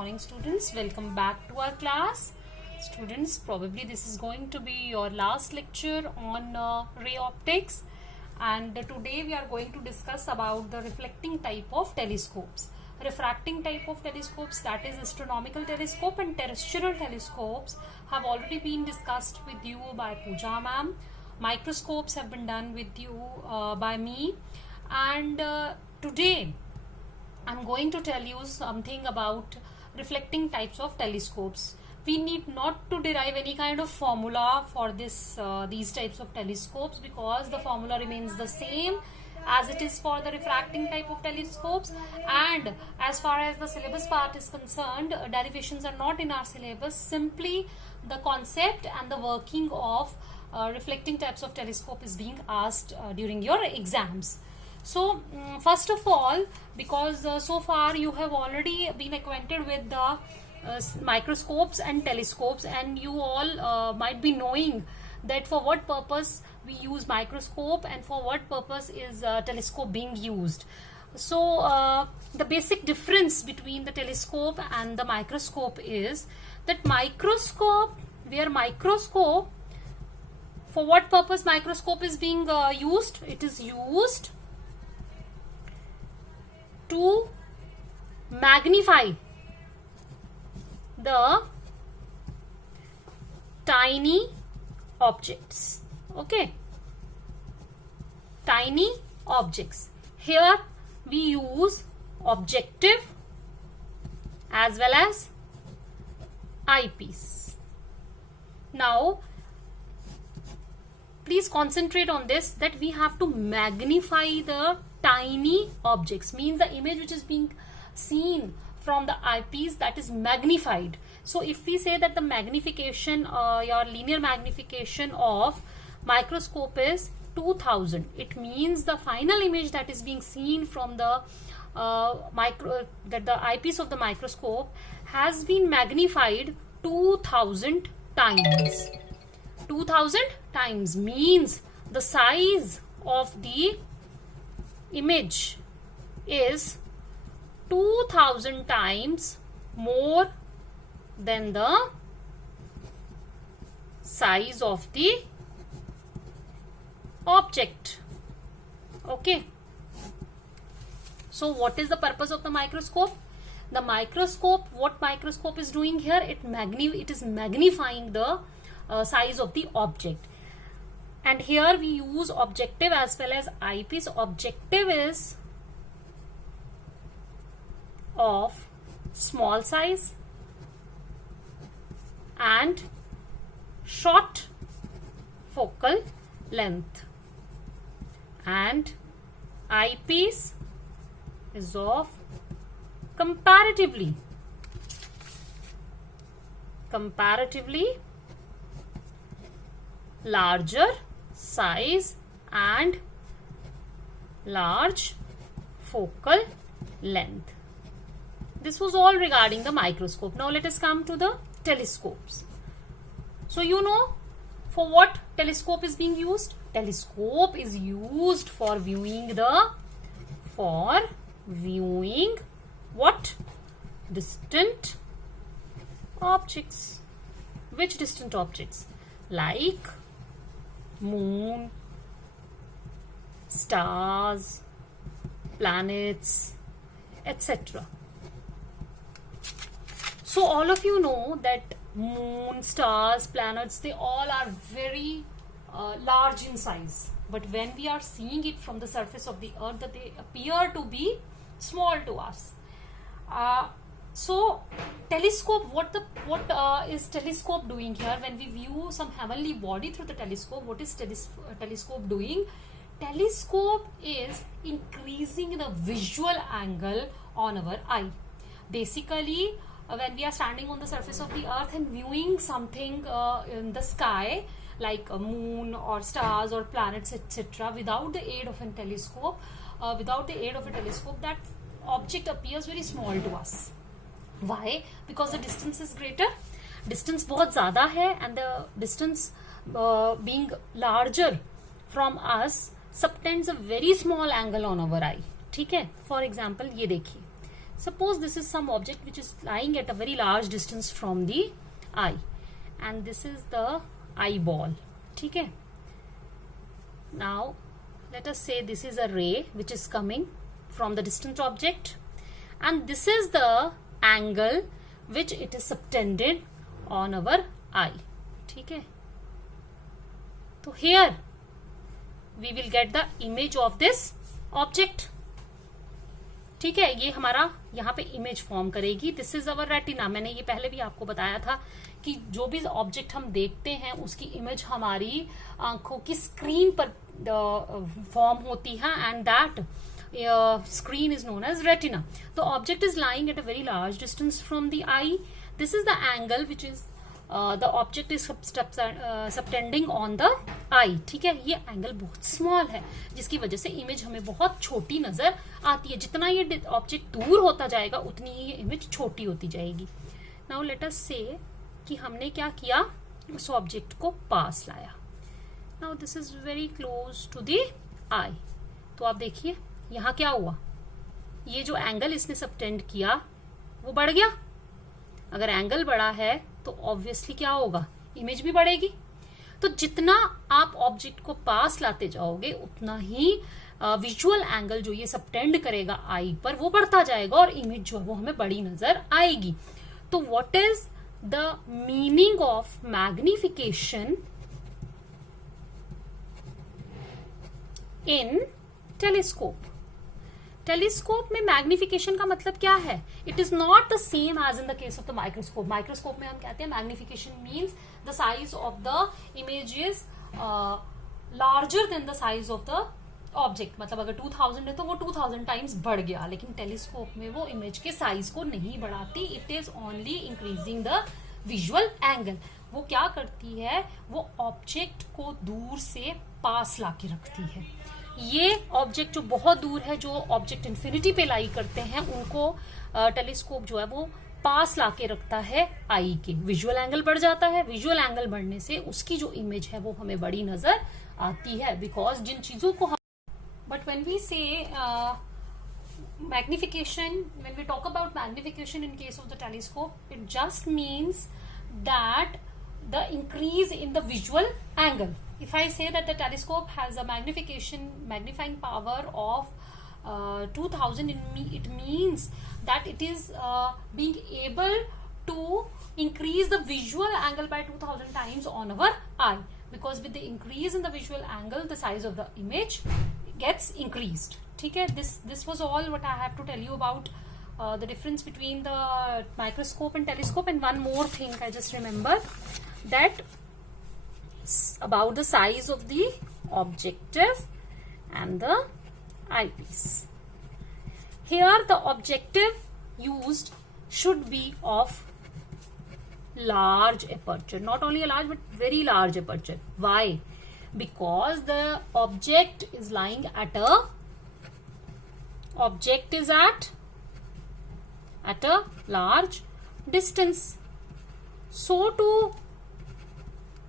morning students, welcome back to our class. Students, probably this is going to be your last lecture on ray optics, and today we are going to discuss about the reflecting type of telescopes. Refracting type of telescopes, that is astronomical telescope, and terrestrial telescopes have already been discussed with you by Pooja ma'am. Microscopes have been done with you by me, and today I'm going to tell you something about reflecting types of telescopes. We need not to derive any kind of formula for these types of telescopes, because the formula remains the same as it is for the refracting type of telescopes. And as far as the syllabus part is concerned, derivations are not in our syllabus. Simply the concept and the working of reflecting types of telescope is being asked during your exams. So first of all, because so far you have already been acquainted with the microscopes and telescopes, and you all might be knowing that for what purpose we use microscope and for what purpose is telescope being used. So the basic difference between the telescope and the microscope is that microscope, for what purpose microscope is being used? It is used to magnify the tiny objects. Okay, tiny objects. Here we use objective as well as eyepiece. Now please concentrate on this, that we have to magnify the tiny objects, means the image which is being seen from the eyepiece, that is magnified. So if we say that the magnification, your linear magnification of microscope is 2000, it means the final image that is being seen from the the eyepiece of the microscope has been magnified 2000 times. 2000 times means the size of the image is 2000 times more than the size of the object. Okay, so what is the purpose of the microscope? The microscope, what microscope is doing here, it is magnifying the size of the object. And here we use objective as well as eyepiece. Objective is of small size and short focal length, and eyepiece is of comparatively larger size and large focal length. This was all regarding the microscope. Now let us come to the telescopes. So you know for what telescope is being used? Telescope is used for viewing what? Distant objects. Which distant objects? Like moon, stars, planets, etc. So all of you know that moon, stars, planets, they all are very large in size, but when we are seeing it from the surface of the earth, that they appear to be small to us. So telescope, what is telescope doing here? When we view some heavenly body through the telescope, what is telescope doing? Telescope is increasing the visual angle on our eye. Basically, when we are standing on the surface of the earth and viewing something in the sky, like a moon or stars or planets, etc., without the aid of a telescope, that object appears very small to us. Why? Because the distance is greater. Distance बहुत ज़्यादा है, and the distance being larger from us subtends a very small angle on our eye. ठीक है, for example ये देखिए, suppose this is some object which is lying at a very large distance from the eye, and this is the eyeball. ठीक है. Now let us say this is a ray which is coming from the distant object, and this is the angle which it is subtended on our eye. ठीक है. तो here we will get the image of this object. ठीक है. ये हमारा यहाँ पे image form करेगी. This is our retina. मैंने ये पहले भी आपको बताया था कि जो भी ऑब्जेक्ट हम देखते हैं उसकी इमेज हमारी आंखों की स्क्रीन पर फॉर्म होती है, and that screen is known as retina. The object is lying at a very large distance from the eye. This is the angle which is the object is subtending on the eye. ठीक है. ये angle बहुत small है जिसकी वजह से image हमें बहुत छोटी नजर आती है. जितना ये ऑब्जेक्ट दूर होता जाएगा उतनी ही ये इमेज छोटी होती जाएगी. नाउ लेट अस से कि हमने क्या किया, उस ऑब्जेक्ट को पास लाया. Now this is very close to the eye. तो आप देखिए यहां क्या हुआ, ये जो एंगल इसने सबटेंड किया वो बढ़ गया. अगर एंगल बड़ा है तो ऑब्वियसली क्या होगा, इमेज भी बढ़ेगी. तो जितना आप ऑब्जेक्ट को पास लाते जाओगे उतना ही विजुअल एंगल जो ये सबटेंड करेगा आई पर वो बढ़ता जाएगा और इमेज जो है वो हमें बड़ी नजर आएगी. तो what is the meaning of magnification in telescope? Telescope में मैग्निफिकेशन का मतलब क्या है? It is not the same as in the case of the microscope. Microscope में हम कहते हैं magnification means the size of the image is larger than the size of the object. मतलब अगर 2000 है तो वो 2000 टाइम्स बढ़ गया. लेकिन टेलीस्कोप में वो इमेज के साइज को नहीं बढ़ाती. It is only increasing the visual angle. वो क्या करती है, वो ऑब्जेक्ट को दूर से पास लाके रखती है. ये ऑब्जेक्ट जो बहुत दूर है, जो ऑब्जेक्ट इन्फिनिटी पे लाई करते हैं, उनको टेलीस्कोप जो है वो पास लाके रखता है आई के. विजुअल एंगल बढ़ जाता है. विजुअल एंगल बढ़ने से उसकी जो इमेज है वो हमें बड़ी नजर आती है. बिकॉज जिन चीजों को हम, बट व्हेन वी से magnification, when we talk about magnification in case of the telescope, it just means that the increase in the visual angle. If I say that the telescope has a magnifying power of 2000, it means that it is being able to increase the visual angle by 2000 times on our eye. Because with the increase in the visual angle, the size of the image gets increased. ठीक है. This was all what I have to tell you about the difference between the microscope and telescope. And one more thing I just remember, that about the size of the objective and the eyepiece. Here the objective used should be of large aperture, not only a large but very large aperture. Why? Because the object is lying at a large distance. So to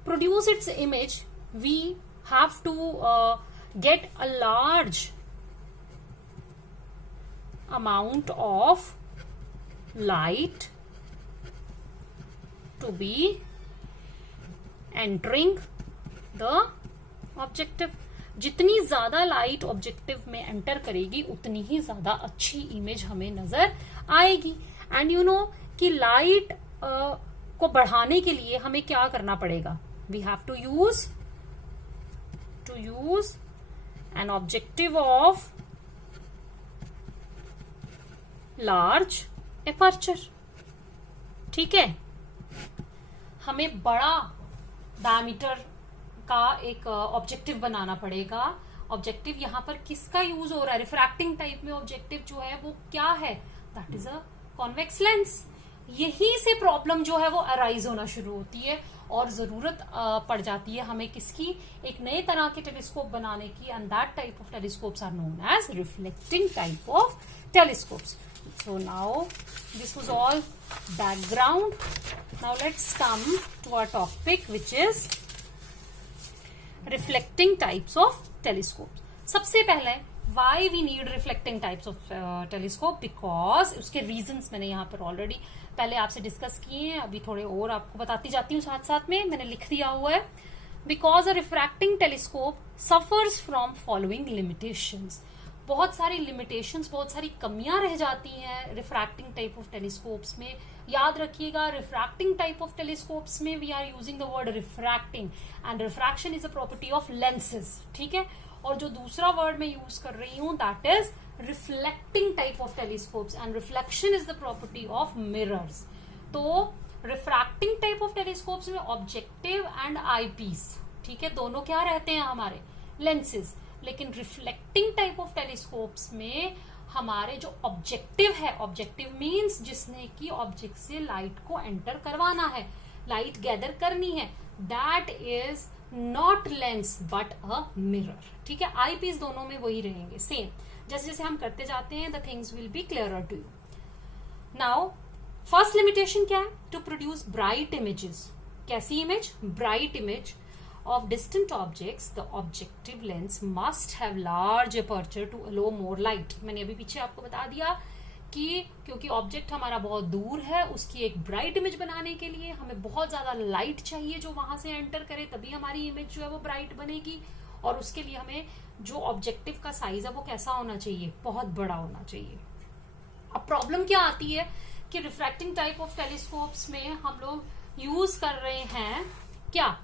produce its image, we have to get a large amount of light to be entering the objective. जितनी ज्यादा light objective में enter करेगी उतनी ही ज्यादा अच्छी image हमें नजर आएगी. एंड यू नो कि लाइट को बढ़ाने के लिए हमें क्या करना पड़ेगा? We have to use an objective of large aperture. ठीक है. हमें बड़ा डायमीटर का एक ऑब्जेक्टिव बनाना पड़ेगा. ऑब्जेक्टिव यहाँ पर किसका यूज हो रहा है? रिफ्रैक्टिंग टाइप में ऑब्जेक्टिव जो है वो क्या है? That is a convex lens. यही से प्रॉब्लम जो है वो अराइज होना शुरू होती है और जरूरत पड़ जाती है हमें किसकी? एक नए तरह के टेलीस्कोप बनाने की. And that type of telescopes are known as reflecting type of telescopes. So now this was all background. Now let's come to our topic, which is reflecting types of telescopes. सबसे पहले why we need reflecting types of telescope, because उसके reasons मैंने यहाँ पर already पहले आपसे discuss किए हैं, अभी थोड़े और आपको बताती जाती हूँ साथ साथ में, मैंने लिख दिया हुआ है. Because a refracting telescope suffers from following limitations. बहुत सारी लिमिटेशंस, बहुत सारी कमियां रह जाती हैं रिफ्रैक्टिंग टाइप ऑफ टेलीस्कोप्स में. याद रखिएगा, रिफ्रैक्टिंग टाइप ऑफ टेलीस्कोप्स में we are using the word refracting, and refraction is a property of lenses. ठीक है. और जो दूसरा वर्ड मैं यूज कर रही हूं that is reflecting type of telescopes, and reflection is the property of mirrors. तो रिफ्रैक्टिंग टाइप ऑफ टेलीस्कोप्स में ऑब्जेक्टिव एंड आईपीस, ठीक है, दोनों क्या रहते हैं हमारे, लेंसेज. लेकिन रिफ्लेक्टिंग टाइप ऑफ टेलीस्कोप्स में हमारे जो ऑब्जेक्टिव है, ऑब्जेक्टिव मीन्स जिसने की ऑब्जेक्ट से लाइट को एंटर करवाना है, लाइट गैदर करनी है, that is not lens but a mirror. ठीक है. आई पीस दोनों में वही रहेंगे सेम. जैसे जैसे हम करते जाते हैं the things will be clearer to you. Now first limitation क्या है, टू प्रोड्यूस ब्राइट इमेजेस. कैसी image, bright image of distant objects, the objective lens must have large aperture to allow more light. मैंने अभी पीछे आपको बता दिया कि क्योंकि ऑब्जेक्ट हमारा बहुत दूर है, उसकी एक ब्राइट इमेज बनाने के लिए हमें बहुत ज्यादा लाइट चाहिए जो वहां से एंटर करे, तभी हमारी इमेज जो है वो ब्राइट बनेगी. और उसके लिए हमें जो ऑब्जेक्टिव का साइज है वो कैसा होना चाहिए, बहुत बड़ा होना चाहिए. अब प्रॉब्लम क्या आती है कि रिफ्रैक्टिंग टाइप ऑफ टेलीस्कोप्स में हम लोग यूज कर रहे हैं क्या,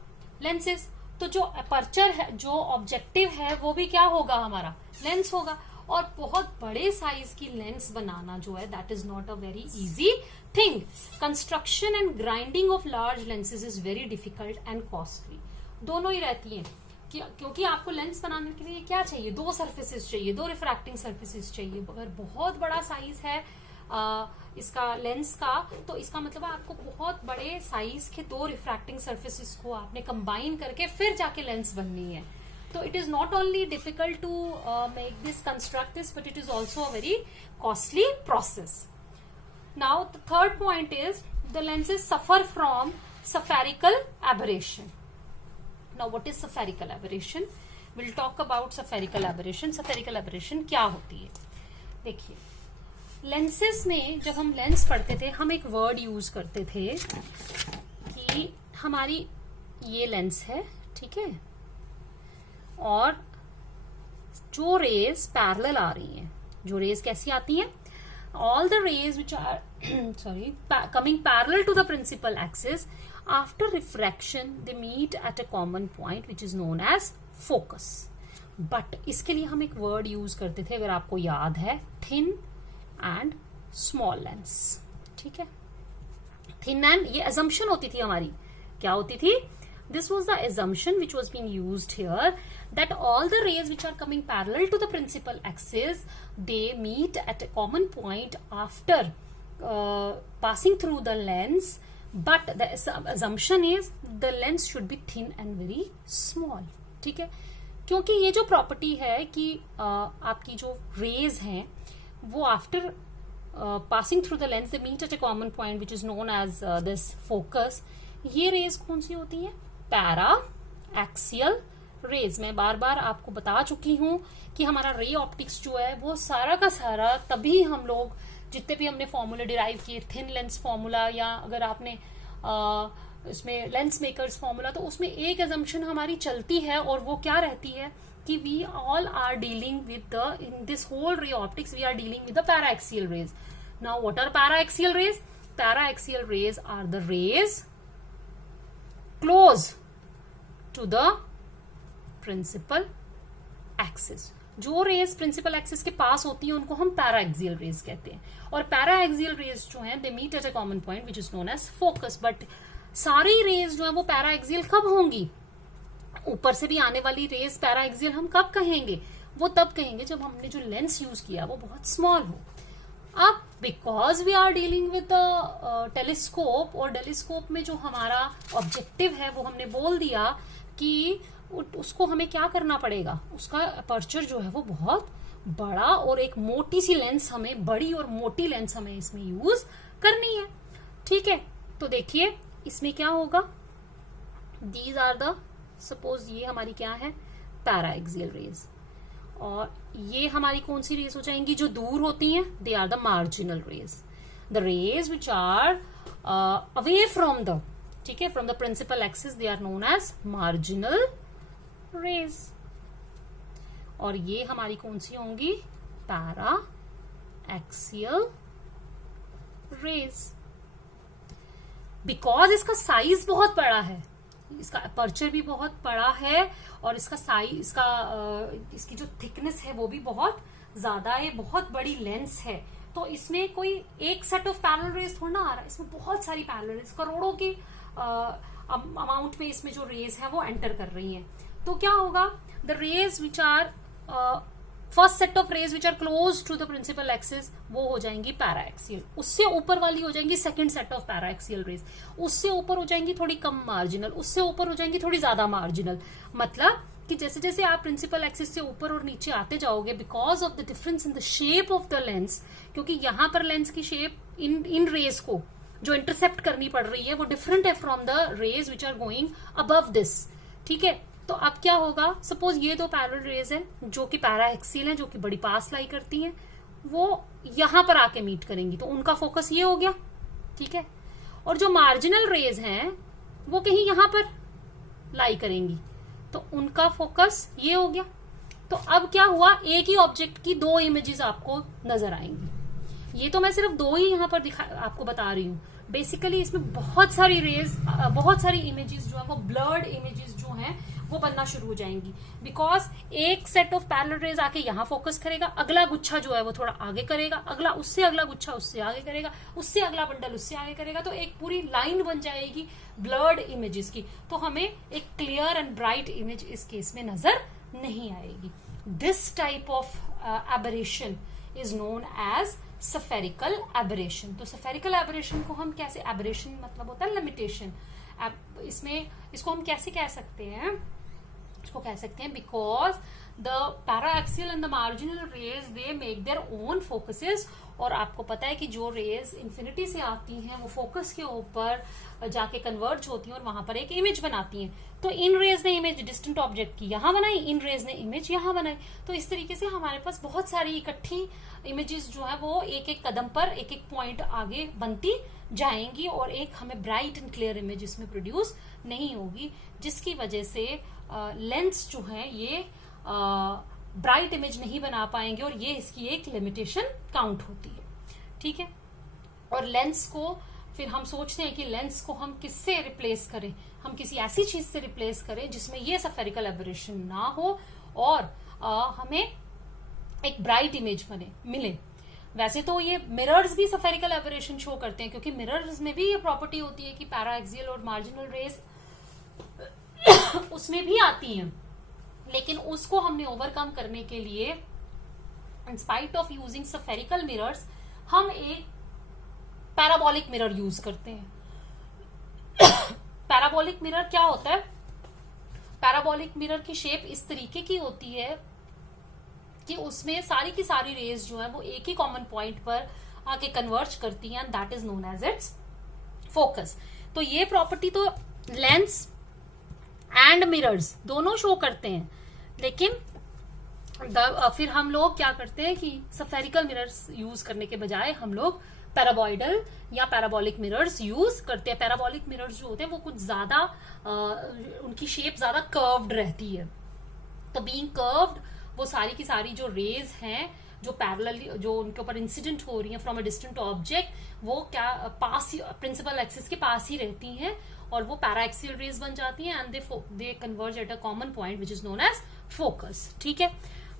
लेंसेज. तो जो अपर्चर है, जो ऑब्जेक्टिव है, वो भी क्या होगा हमारा, लेंस होगा. और बहुत बड़े साइज की लेंस बनाना जो है that is not a very easy thing. Construction and grinding of large lenses is very difficult and costly. दोनों ही रहती हैं क्योंकि आपको लेंस बनाने के लिए क्या चाहिए, दो सरफेसेस चाहिए, दो रिफ्रैक्टिंग सरफेसेस चाहिए. अगर बहुत बड़ा साइज है इसका लेंस का, तो इसका मतलब आपको बहुत बड़े साइज के दो रिफ्रैक्टिंग सरफेसेस को आपने कंबाइन करके फिर जाके लेंस बननी है. तो it is not only difficult to make this, construct this, but it is also a very costly process. Now the third point is the lenses suffer from spherical aberration. Now what is spherical aberration, will talk about spherical aberration. Spherical aberration क्या होती है, देखिए lenses में जब हम lens पढ़ते थे हम एक वर्ड यूज करते थे कि हमारी ये लेंस है, ठीक है, और जो रेज पैरेलल आ रही हैं, जो रेज कैसी आती हैं, all the rays which are coming parallel to the principal axis, after refraction they meet at a common point which is known as focus. But इसके लिए हम एक वर्ड यूज करते थे, अगर आपको याद है, थिन एंड स्मॉल लेंस. ठीक है, थिन एंड, ये assumption होती थी हमारी, क्या होती थी, this was the assumption which was being used here, that all the rays which are coming parallel to the principal axis they meet at a common point after passing through the lens, but the assumption is the lens should be thin and very small. ठीक है, क्योंकि ये जो property है कि आपकी जो rays हैं वो after passing through the lens they meet at a common point which is known as this focus. ये रेज कौन सी होती है, पैरा एक्सियल रेज. मैं बार बार आपको बता चुकी हूं कि हमारा रे ऑप्टिक्स जो है वो सारा का सारा, तभी हम लोग जितने भी हमने फॉर्मूला डिराइव किए, थिन लेंस फॉर्मूला, या अगर आपने इसमें लेंस मेकर्स फॉर्मूला, तो उसमें एक एजम्पशन हमारी चलती है और वो क्या रहती है कि we all are dealing with the, in this whole ray optics we are dealing with the paraxial rays. Now what are paraxial rays, paraxial rays are the rays close to the principal axis. जो rays principal axis के पास होती है उनको हम paraxial raise कहते हैं. और पैराएक्सियल रेज जो है they meet at a common point which is known as focus. But सारी रेज जो है वो पैराएक्सियल कब होंगी, ऊपर से भी आने वाली रेज पैराएक्सियल हम कब कहेंगे, वो तब कहेंगे जब हमने जो लेंस यूज किया वो बहुत स्मॉल हो. अब because we are dealing with the telescope, और टेलीस्कोप में जो हमारा ऑब्जेक्टिव है वो हमने बोल दिया कि उसको हमें क्या करना पड़ेगा, उसका अपर्चर जो है वो बहुत बड़ा, और एक मोटी सी लेंस हमें, बड़ी और मोटी लेंस हमें इसमें यूज करनी है. ठीक है, तो देखिए इसमें क्या होगा, दीज आर द, सपोज ये हमारी क्या है, पैराएक्सियल रेज, और ये हमारी कौन सी रेज हो जाएंगी? जो दूर होती हैं, they are the marginal rays, the rays which are away from the, ठीक है, from the principal axis, they are known as marginal rays. और ये हमारी कौन सी होंगी? Paraxial rays. बिकॉज इसका साइज बहुत बड़ा है, इसका अपर्चर भी बहुत बड़ा है और इसका साइज, इसकी जो थिकनेस है वो भी बहुत ज्यादा है, बहुत बड़ी लेंस है, तो इसमें कोई एक सेट ऑफ पैरेलल रेज थोड़ा ना आ रहा है, इसमें बहुत सारी पैरेलल रेज, करोड़ों की अमाउंट में इसमें जो रेज है वो एंटर कर रही है। तो क्या होगा? The rays which are first set of rays which are close to the principal axis, वो हो जाएंगी पैरा एक्सियल। उससे ऊपर वाली हो जाएंगी second set of paraxial rays, उससे ऊपर हो जाएंगी थोड़ी कम मार्जिनल, उससे ऊपर हो जाएंगी थोड़ी ज्यादा मार्जिनल। मतलब कि जैसे जैसे आप प्रिंसिपल एक्सिस से ऊपर और नीचे आते जाओगे, because of the difference in the shape of the lens, क्योंकि यहां पर लेंस की शेप इन रेज को जो इंटरसेप्ट करनी पड़ रही है वो डिफरेंट है from the rays which are going above this, ठीक है। तो अब क्या होगा? सपोज ये दो पैरेलल रेज है जो कि पैरा एक्सियल है, जो कि बड़ी पास लाई करती हैं, वो यहां पर आके मीट करेंगी, तो उनका फोकस ये हो गया, ठीक है। और जो मार्जिनल रेज हैं वो कहीं यहां पर लाई करेंगी, तो उनका फोकस ये हो गया। तो अब क्या हुआ? एक ही ऑब्जेक्ट की दो इमेजेस आपको नजर आएंगी। ये तो मैं सिर्फ दो ही यहां पर आपको बता रही हूं, बेसिकली इसमें बहुत सारी रेज, बहुत सारी इमेजेस जो है वो ब्लर्ड इमेजेस जो हैं वो बनना शुरू हो जाएंगी, बिकॉज एक सेट ऑफ पैरेलल रेज आके यहाँ फोकस करेगा, अगला गुच्छा जो है वो थोड़ा आगे करेगा, अगला उससे अगला गुच्छा उससे आगे करेगा, उससे अगला बंडल उससे आगे करेगा, तो एक पूरी लाइन बन जाएगी ब्लर्ड इमेजेस की। तो हमें एक क्लियर एंड ब्राइट इमेज इस केस में नजर नहीं आएगी। This type of aberration is known as spherical aberration. तो सफेरिकल एबरेशन को हम कैसे, एबरेशन मतलब होता है लिमिटेशन, इसमें इसको हम कैसे कह सकते हैं? इसको कह सकते हैं because the paraxial and the marginal rays they make their own focuses, और आपको पता है कि जो रेज इंफिनिटी से आती हैं वो फोकस के ऊपर जाके कन्वर्ज होती हैं और वहां पर एक इमेज बनाती हैं। तो इन रेज ने इमेज डिस्टेंट ऑब्जेक्ट की यहां बनाई, इन रेज ने इमेज यहां बनाई। तो इस तरीके से हमारे पास बहुत सारी इकट्ठी इमेजेस जो है वो एक एक कदम पर एक एक पॉइंट आगे बनती जाएंगी और एक हमें ब्राइट एंड क्लियर इमेज इसमें प्रोड्यूस नहीं होगी, जिसकी वजह से लेंस जो है ये ब्राइट इमेज नहीं बना पाएंगे और ये इसकी एक लिमिटेशन काउंट होती है, ठीक है। और लेंस को फिर हम सोचते हैं कि लेंस को हम किससे रिप्लेस करें? हम किसी ऐसी चीज से रिप्लेस करें जिसमें ये सफेरिकल एबरेशन ना हो और हमें एक ब्राइट इमेज मिले। वैसे तो ये मिरर्स भी सफेरिकल एबरेशन शो करते हैं, क्योंकि मिरर्स में भी ये प्रॉपर्टी होती है कि पैराएक्सियल और मार्जिनल रेज उसमें भी आती हैं, लेकिन उसको हमने ओवरकम करने के लिए in spite of using spherical mirrors हम एक पैराबोलिक मिरर यूज करते हैं। पैराबोलिक मिरर क्या होता है? पैराबोलिक मिरर की शेप इस तरीके की होती है कि उसमें सारी की सारी रेज जो है वो एक ही कॉमन पॉइंट पर आके कन्वर्ज करती हैं, that is known as its focus. तो ये प्रॉपर्टी तो लेंस एंड मिरर्स दोनों शो करते हैं, लेकिन फिर हम लोग क्या करते हैं कि सफेरिकल मिरर्स यूज करने के बजाय हम लोग पैराबॉइडल या पैराबोलिक मिरर्स यूज करते हैं। पैराबोलिक मिरर्स जो होते हैं वो कुछ ज्यादा उनकी शेप ज्यादा कर्व्ड रहती है, तो बीइंग कर्व्ड वो सारी की सारी जो रेज हैं जो पैरेलल जो उनके ऊपर इंसिडेंट हो रही हैं फ्रॉम अ डिस्टेंट ऑब्जेक्ट, वो क्या पास ही प्रिंसिपल एक्सिस के पास ही रहती हैं और वो पैराएक्सियल रेज बन जाती हैं and they converge at a common point which is known as focus, ठीक है।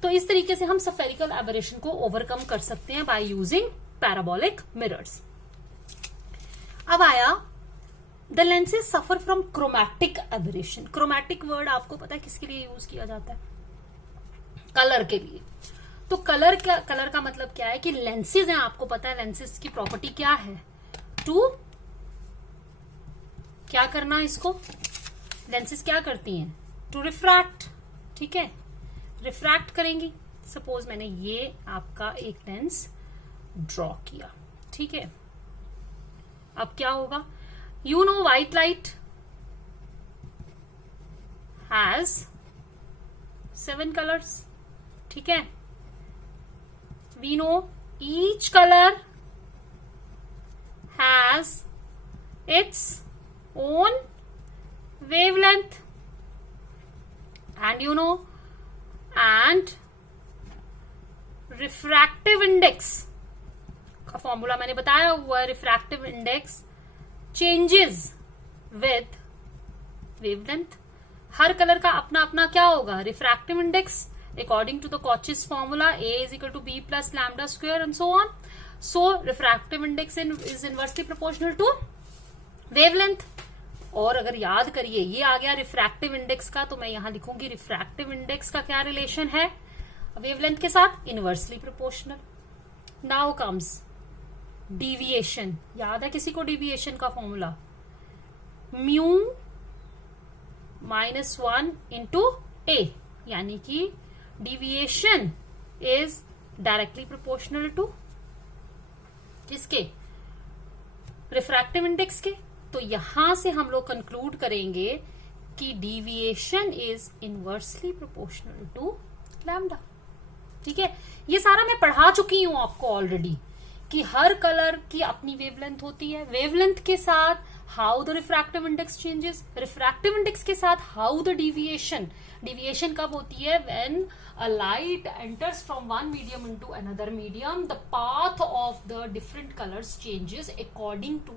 तो इस तरीके से हम सफेरिकल एबरेशन को ओवरकम कर सकते हैं बाय यूजिंग पैराबोलिक मिरर्स। अब आया the lenses suffer from chromatic aberration. Chromatic word आपको पता है किसके लिए यूज किया जाता है? कलर के लिए। तो कलर का मतलब क्या है कि लेंसेज हैं, आपको पता है लेंसेज की प्रॉपर्टी क्या है? टू क्या करना इसको? लेंसेज क्या करती हैं? टू रिफ्रैक्ट, ठीक है, रिफ्रैक्ट करेंगी। सपोज मैंने ये आपका एक लेंस ड्रॉ किया, ठीक है। अब क्या होगा? You know white light has 7 colours, ठीक है, we know each colour has its own wavelength, and you know, and refractive index का फॉर्मूला मैंने बताया हुआ है. Refractive index changes with wavelength. हर कलर का अपना अपना क्या होगा, refractive index, according to the Cauchy's formula A is equal to B plus lambda square and so on. So refractive index is inversely proportional to wavelength. और अगर याद करिए ये आ गया रिफ्रैक्टिव इंडेक्स का, तो मैं यहां लिखूंगी रिफ्रैक्टिव इंडेक्स का क्या रिलेशन है वेवलेंथ के साथ, inversely proportional. Now comes deviation. याद है किसी को डीविएशन का फॉर्मूला, म्यू -1 इंटू ए, यानी कि deviation is directly proportional to किसके, रिफ्रैक्टिव इंडेक्स के. तो यहां से हम लोग कंक्लूड करेंगे कि deviation is inversely proportional to lambda. ठीक है, ये सारा मैं पढ़ा चुकी हूं आपको ऑलरेडी कि हर कलर की अपनी वेवलेंथ होती है. वेवलेंथ के साथ how the refractive index changes, refractive index के साथ हाउ द डीविएशन. डीविएशन कब होती है, when a light enters from one medium into another medium, the path of the different colors changes according to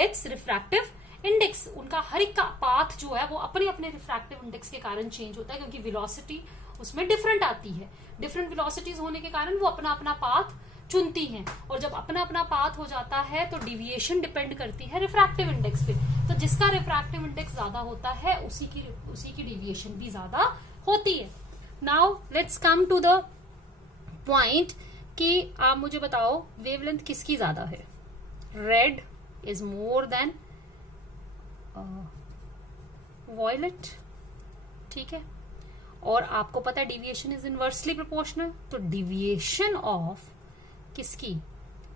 its refractive index. उनका हर एक का path जो है वो अपने अपने रिफ्रैक्टिव इंडेक्स के कारण चेंज होता है, क्योंकि वेलोसिटी उसमें डिफरेंट आती है. डिफरेंट वेलोसिटीज होने के कारण वो अपना अपना पाथ चुनती हैं, और जब अपना अपना पाथ हो जाता है तो डिविएशन डिपेंड करती है रिफ्रैक्टिव इंडेक्स पे. तो जिसका रिफ्रैक्टिव इंडेक्स ज्यादा होता है उसी की डिविएशन भी ज्यादा होती है. Now let's come to the point कि आप मुझे बताओ वेवलेंथ किसकी ज्यादा है. Red is more than violet. ठीक है, और आपको पता है डिविएशन इज इनवर्सली प्रोपोर्शनल. तो डिविएशन ऑफ किसकी,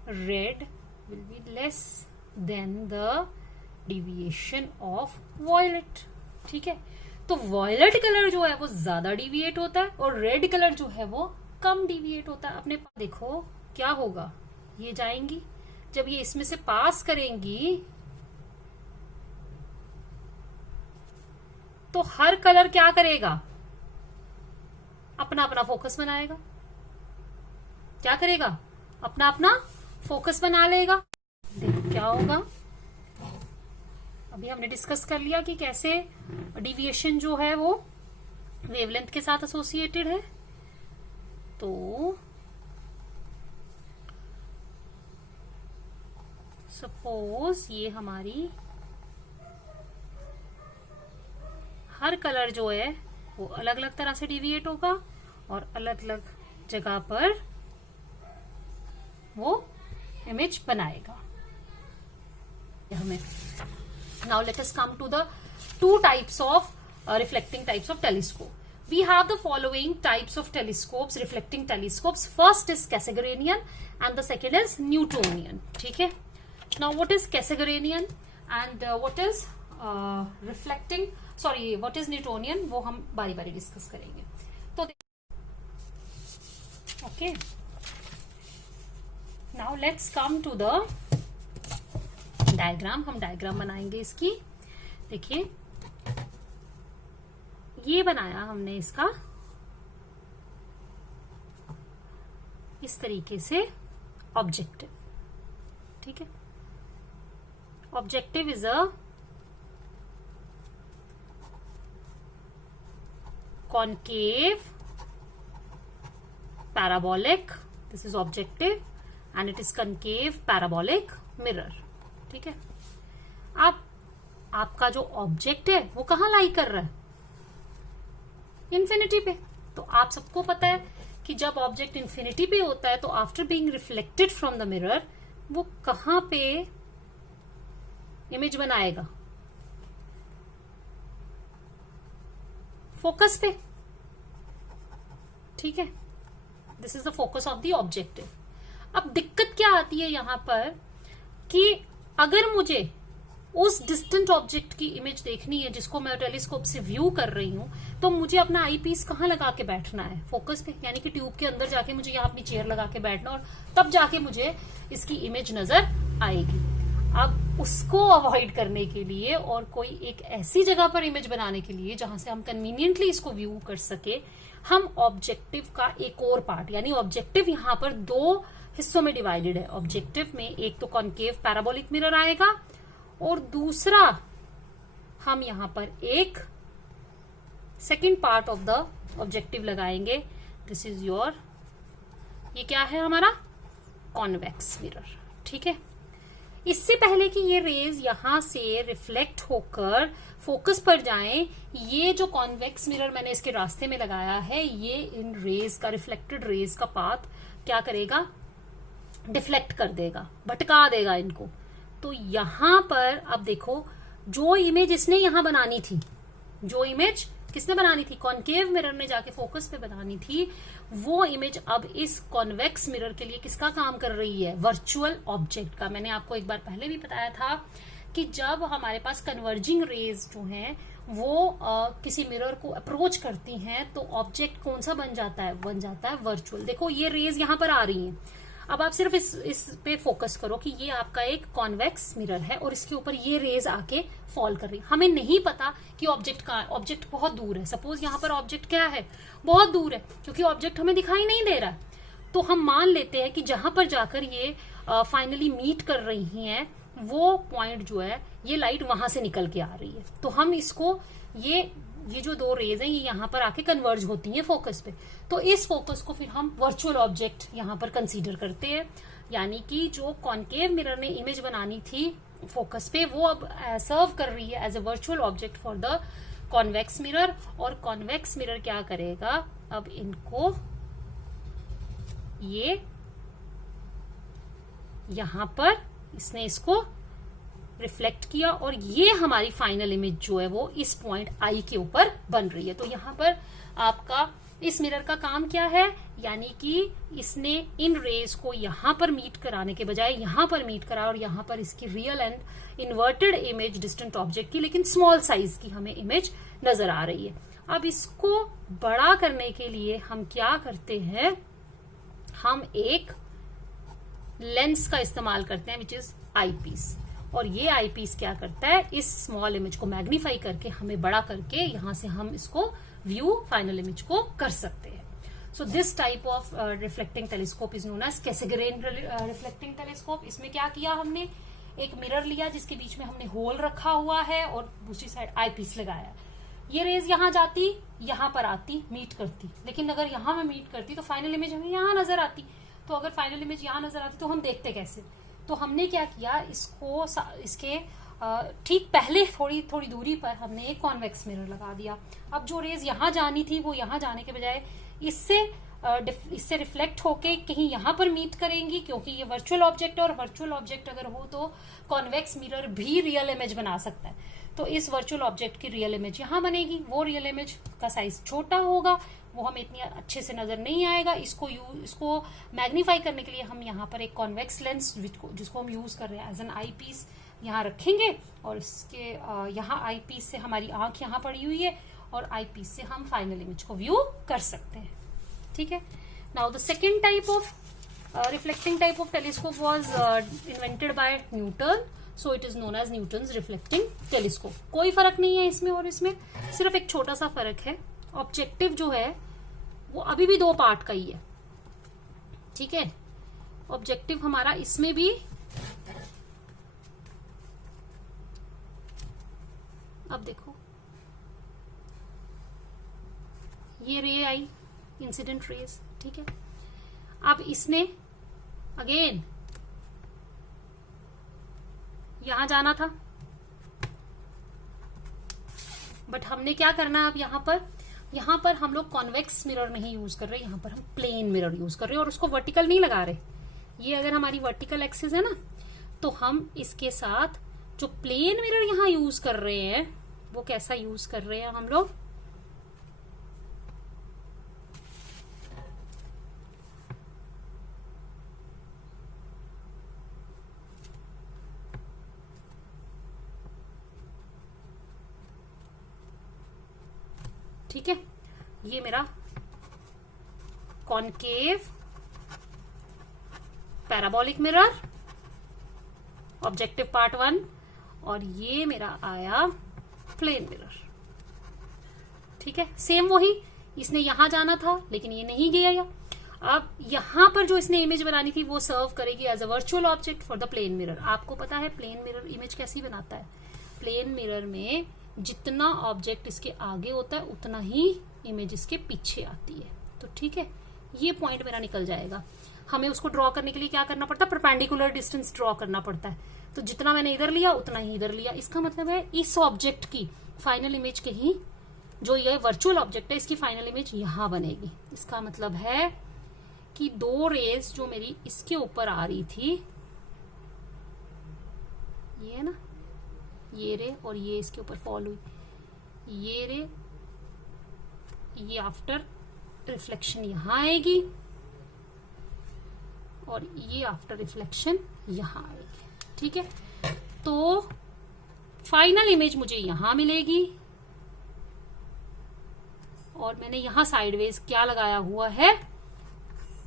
red will be less than the deviation of violet. ठीक है, तो वॉयलेट कलर जो है वो ज्यादा डिविएट होता है और रेड कलर जो है वो कम डिविएट होता है. अपने देखो क्या होगा, ये जाएंगी, जब ये इसमें से पास करेंगी तो हर कलर क्या करेगा, अपना अपना फोकस बनाएगा. क्या करेगा, अपना अपना फोकस बना लेगा. देखो क्या होगा, अभी हमने डिस्कस कर लिया कि कैसे डिविएशन जो है वो वेवलेंथ के साथ एसोसिएटेड है. तो सपोज ये हमारी हर कलर जो है वो अलग अलग तरह से डिविएट होगा और अलग अलग जगह पर वो इमेज बनाएगा हमें. Now let us come to the two types of reflecting types of telescope. We have the following types of telescopes, reflecting telescopes. First is Cassegrainian and the second is Newtonian. ठीक है. Now what is Cassegrainian and what is reflecting? Sorry, what is Newtonian? वो हम बारी बारी discuss करेंगे. तो okay. Now let's come to the diagram. हम diagram बनाएंगे इसकी. देखिए ये बनाया हमने इसका इस तरीके से ऑब्जेक्टिव. ठीक है, objective is a concave parabolic. This is objective and it is concave parabolic mirror. ठीक है, अब आपका जो ऑब्जेक्ट है वो कहां लाई कर रहा है, इंफिनिटी पे. तो आप सबको पता है कि जब ऑब्जेक्ट इंफिनिटी पे होता है तो after being reflected from the mirror वो कहां पे इमेज बनाएगा, फोकस पे. ठीक है, this is the focus of the objective. अब दिक्कत क्या आती है यहां पर कि अगर मुझे उस डिस्टेंट ऑब्जेक्ट की इमेज देखनी है जिसको मैं टेलीस्कोप से व्यू कर रही हूं, तो मुझे अपना आई पीस कहाँ लगा के बैठना है, फोकस पे, यानी कि ट्यूब के अंदर जाके मुझे यहाँ अपनी चेयर लगा के बैठना और तब जाके मुझे इसकी इमेज नजर आएगी। अब उसको अवॉइड करने के लिए और कोई एक ऐसी जगह पर इमेज बनाने के लिए जहां से हम कन्वीनियंटली इसको व्यू कर सके, हम ऑब्जेक्टिव का एक और पार्ट, यानी ऑब्जेक्टिव यहाँ पर दो हिस्सों में डिवाइडेड है। ऑब्जेक्टिव में एक तो कॉन्केव पैराबोलिक मिरर आएगा और दूसरा हम यहाँ पर एक second part of the objective लगाएंगे। दिस इज योर, ये क्या है हमारा कॉन्वेक्स मिरर, ठीक है। इससे पहले कि ये रेज यहां से रिफ्लेक्ट होकर फोकस पर जाएं, ये जो कॉन्वेक्स मिरर मैंने इसके रास्ते में लगाया है, ये इन रेज का, रिफ्लेक्टेड रेज का पाथ क्या करेगा, डिफ्लेक्ट कर देगा, भटका देगा इनको। तो यहां पर अब देखो, जो इमेज इसने यहां बनानी थी, जो इमेज किसने बनानी थी, कॉन्केव मिरर ने जाके फोकस पे बनानी थी, वो इमेज अब इस कॉन्वेक्स मिरर के लिए किसका काम कर रही है, वर्चुअल ऑब्जेक्ट का। मैंने आपको एक बार पहले भी बताया था कि जब हमारे पास कन्वर्जिंग रेज जो हैं वो किसी मिरर को अप्रोच करती हैं तो ऑब्जेक्ट कौन सा बन जाता है, बन जाता है वर्चुअल। देखो ये रेज यहां पर आ रही हैं, अब आप सिर्फ इस पे फोकस करो कि ये आपका एक कॉन्वेक्स मिरर है और इसके ऊपर ये रेज आके फॉल कर रही है। हमें नहीं पता कि ऑब्जेक्ट कहाँ है, ऑब्जेक्ट बहुत दूर है। सपोज यहाँ पर ऑब्जेक्ट क्या है, बहुत दूर है, क्योंकि ऑब्जेक्ट हमें दिखाई नहीं दे रहा है। तो हम मान लेते हैं कि जहां पर जाकर ये फाइनली मीट कर रही हैं, वो पॉइंट जो है, ये लाइट वहां से निकल के आ रही है। तो हम इसको ये जो दो रेज हैं, ये यहाँ पर आके कन्वर्ज होती हैं फोकस पे। तो इस फोकस को फिर हम वर्चुअल ऑब्जेक्ट यहाँ पर कंसीडर करते हैं, यानी कि जो कॉन्केव मिरर ने इमेज बनानी थी फोकस पे, वो अब सर्व कर रही है as a virtual object for the convex mirror. और कॉन्वेक्स मिरर क्या करेगा, अब इनको ये यहां पर इसने इसको रिफ्लेक्ट किया और ये हमारी फाइनल इमेज जो है वो इस पॉइंट आई के ऊपर बन रही है। तो यहाँ पर आपका इस मिरर का काम क्या है, यानी कि इसने इन रेज को यहां पर मीट कराने के बजाय यहां पर मीट करा और यहां पर इसकी real and inverted image distant object की, लेकिन स्मॉल साइज की हमें इमेज नजर आ रही है। अब इसको बड़ा करने के लिए हम क्या करते हैं, हम एक लेंस का इस्तेमाल करते हैं विच इज आई पीस। और ये आई पीस क्या करता है, इस स्मॉल इमेज को मैग्नीफाई करके हमें बड़ा करके यहां से हम इसको व्यू फाइनल इमेज को कर सकते हैं। So this type of reflecting telescope is known as Cassegrain reflecting telescope. इसमें क्या किया हमने, एक मिरर लिया जिसके बीच में हमने होल रखा हुआ है और दूसरी साइड आई पीस लगाया। ये रेज यहां जाती, यहां पर आती, मीट करती, लेकिन अगर यहां में मीट करती तो फाइनल इमेज हमें यहां नजर आती। तो अगर फाइनल इमेज यहां नजर आती तो हम देखते कैसे, तो हमने क्या किया, इसको इसके ठीक पहले थोड़ी दूरी पर हमने एक कॉन्वेक्स मिरर लगा दिया। अब जो रेज यहां जानी थी वो यहां जाने के बजाय इससे रिफ्लेक्ट होके कहीं यहां पर मीट करेंगी, क्योंकि ये वर्चुअल ऑब्जेक्ट है और वर्चुअल ऑब्जेक्ट अगर हो तो कॉन्वेक्स मिरर भी रियल इमेज बना सकता है। तो इस वर्चुअल ऑब्जेक्ट की रियल इमेज यहां बनेगी, वो रियल इमेज का साइज छोटा होगा, वो हमें इतनी अच्छे से नजर नहीं आएगा। इसको मैग्नीफाई करने के लिए हम यहाँ पर एक कॉन्वेक्स लेंस जिसको हम यूज कर रहे हैं एज एन आई पीस यहाँ रखेंगे और इसके यहाँ आई पीस से हमारी आंख यहाँ पड़ी हुई है और आई पीस से हम फाइनल इमेज को व्यू कर सकते हैं। ठीक है, now the second type of reflecting type of telescope was invented by Newton, so it is known as Newton's reflecting telescope. कोई फर्क नहीं है इसमें और इसमें, सिर्फ एक छोटा सा फर्क है, ऑब्जेक्टिव जो है वो अभी भी दो पार्ट का ही है। ठीक है, ऑब्जेक्टिव हमारा इसमें भी, अब देखो ये रे आई, इंसिडेंट रेज, ठीक है। अब इसने अगेन यहां जाना था, बट हमने क्या करना है, अब यहां पर हम लोग कॉन्वेक्स मिरर नहीं यूज कर रहे, यहां पर हम प्लेन मिरर यूज कर रहे हैं और उसको वर्टिकल नहीं लगा रहे। ये अगर हमारी वर्टिकल एक्सिस है ना, तो हम इसके साथ जो प्लेन मिरर यहां यूज कर रहे हैं वो कैसा यूज कर रहे हैं हम लोग, ठीक है, ये मेरा concave parabolic mirror objective part 1, और ये मेरा आया प्लेन मिरर। ठीक है, सेम वही, इसने यहां जाना था लेकिन ये नहीं गया। अब यहां पर जो इसने इमेज बनानी थी वो सर्व करेगी as a virtual object for the plane mirror. आपको पता है प्लेन मिरर इमेज कैसी बनाता है? प्लेन मिरर में जितना ऑब्जेक्ट इसके आगे होता है उतना ही इमेज इसके पीछे आती है। तो ठीक है, ये पॉइंट मेरा निकल जाएगा। हमें उसको ड्रॉ करने के लिए क्या करना पड़ता है? परपेंडिकुलर डिस्टेंस ड्रॉ करना पड़ता है। तो जितना मैंने इधर लिया उतना ही इधर लिया। इसका मतलब है इस ऑब्जेक्ट की फाइनल इमेज कहीं, जो ये वर्चुअल ऑब्जेक्ट है, इसकी फाइनल इमेज यहां बनेगी। इसका मतलब है कि दो रेज जो मेरी इसके ऊपर आ रही थी, ये है ना, ये रे और ये इसके ऊपर फॉल हुई, ये रे, ये आफ्टर रिफ्लेक्शन यहां आएगी और ये आफ्टर रिफ्लेक्शन यहां आएगी। ठीक है, तो फाइनल इमेज मुझे यहां मिलेगी और मैंने यहां साइडवेज क्या लगाया हुआ है?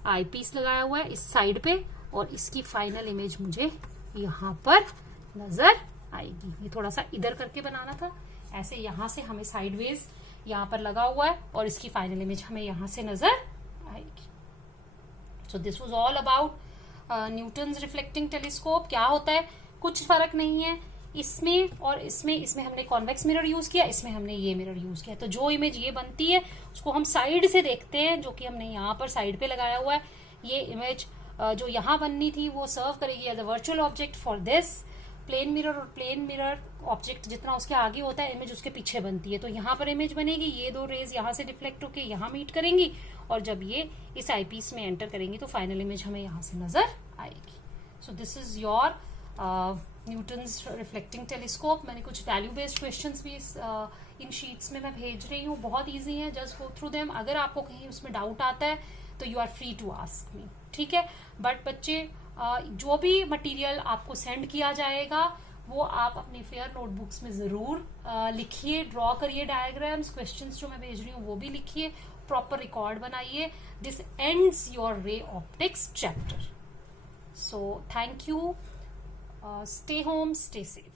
आई पीस लगाया हुआ है इस साइड पे, और इसकी फाइनल इमेज मुझे यहां पर नजर आएगी। ये थोड़ा सा इधर करके बनाना था, ऐसे यहां से हमें साइडवेज यहां पर लगा हुआ है और इसकी फाइनल इमेज हमें यहां से नजर आएगी। So this was all about Newton's reflecting telescope. क्या होता है? कुछ फर्क नहीं है इसमें और इसमें हमने कॉन्वेक्स मिरर यूज किया, इसमें हमने ये मिरर यूज किया। तो जो इमेज ये बनती है उसको हम साइड से देखते हैं, जो कि हमने यहाँ पर साइड पे लगाया हुआ है। ये इमेज जो यहाँ बननी थी वो सर्व करेगी as a virtual object for this plane mirror, और प्लेन मिरर ऑब्जेक्ट जितना उसके आगे होता है इमेज उसके पीछे बनती है। तो यहाँ पर इमेज बनेगी, ये दो रेज यहाँ से रिफ्लेक्ट होके यहाँ मीट करेंगी, और जब ये इस आईपीस में एंटर करेंगी तो फाइनल इमेज हमें यहाँ से नजर आएगी। So this is your Newton's reflecting telescope. मैंने कुछ वैल्यू बेस्ड क्वेश्चंस भी इन शीट्स में मैं भेज रही हूँ, बहुत इजी है, जस्ट गो थ्रू देम। अगर आपको कहीं उसमें डाउट आता है तो you are free to ask me, ठीक है। बट बच्चे जो भी मटेरियल आपको सेंड किया जाएगा वो आप अपनी फेयर नोटबुक्स में जरूर लिखिए, ड्रॉ करिए डायग्राम्स, क्वेश्चंस जो मैं भेज रही हूँ वो भी लिखिए, प्रॉपर रिकॉर्ड बनाइए। This ends your ray optics chapter. So thank you, stay home, stay safe.